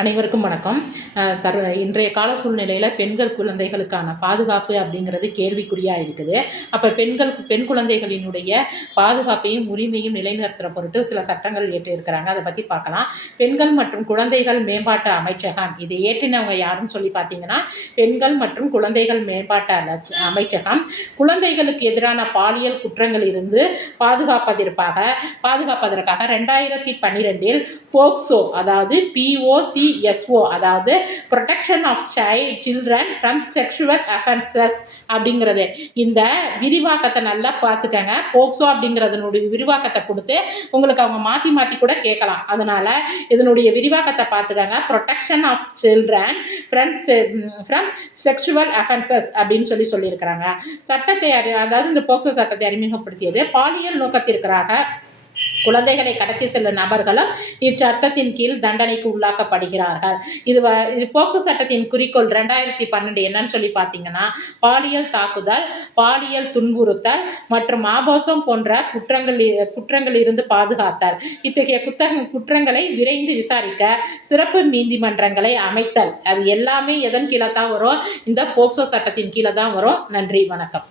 அனைவருக்கும் வணக்கம். தரு இன்றைய கால சூழ்நிலையில் பெண்கள் குழந்தைகளுக்கான பாதுகாப்பு அப்படிங்கிறது கேள்விக்குறியாக இருக்குது. அப்போ பெண்கள் பெண் குழந்தைகளினுடைய பாதுகாப்பையும் உரிமையும் நிலைநிறுத்துகிற பொருட்டு சில சட்டங்கள் ஏற்றிருக்கிறாங்க. அதை பற்றி பார்க்கலாம். பெண்கள் மற்றும் குழந்தைகள் மேம்பாட்டு அமைச்சகம். இதை ஏற்றினவங்க யாருன்னு சொல்லி பார்த்தீங்கன்னா பெண்கள் மற்றும் குழந்தைகள் மேம்பாட்டு அமைச்சகம். குழந்தைகளுக்கு எதிரான பாலியல் குற்றங்கள் இருந்து பாதுகாப்பதற்காக பாதுகாப்பதற்காக ரெண்டாயிரத்தி பன்னிரெண்டில் போக்சோ அதாவது பிசிஎஸ்ஓ அதாவது protection of child children from sexual offences அப்படிங்கிறது. இந்த விரிவாக்கத்தை நல்லா பார்த்துக்கங்க. போக்சோ அப்படிங்கிறதுனுடைய விரிவாக்கத்தை கொடுத்து உங்களுக்கு அவங்க மாற்றி மாற்றி கூட கேட்கலாம். அதனால் இதனுடைய விரிவாக்கத்தை பார்த்துக்கங்க. Protection of children friends from sexual offences அப்படின்னு சொல்லி சொல்லியிருக்கிறாங்க. சட்டத்தை அதாவது இந்த போக்சோ சட்டத்தை அறிமுகப்படுத்தியது பாலியல் நோக்கத்திற்காக குழந்தைகளை கடத்தி செல்லும் நபர்களும் இச்சட்டத்தின் கீழ் தண்டனைக்கு உள்ளாக்கப்படுகிறார்கள். இது வ இது போக்சோ சட்டத்தின் குறிக்கோள் ரெண்டாயிரத்தி பன்னெண்டு என்னன்னு சொல்லி பார்த்தீங்கன்னா பாலியல் தாக்குதல் பாலியல் துன்புறுத்தல் மற்றும் ஆபாசம் போன்ற குற்றங்கள் இருந்து பாதுகாத்தல். இத்தகைய குத்த குற்றங்களை விரைந்து விசாரிக்க சிறப்பு நீதிமன்றங்களை அமைத்தல். அது எல்லாமே எதன் கீழே தான் வரும்? இந்த போக்சோ சட்டத்தின் கீழே தான் வரும். நன்றி வணக்கம்.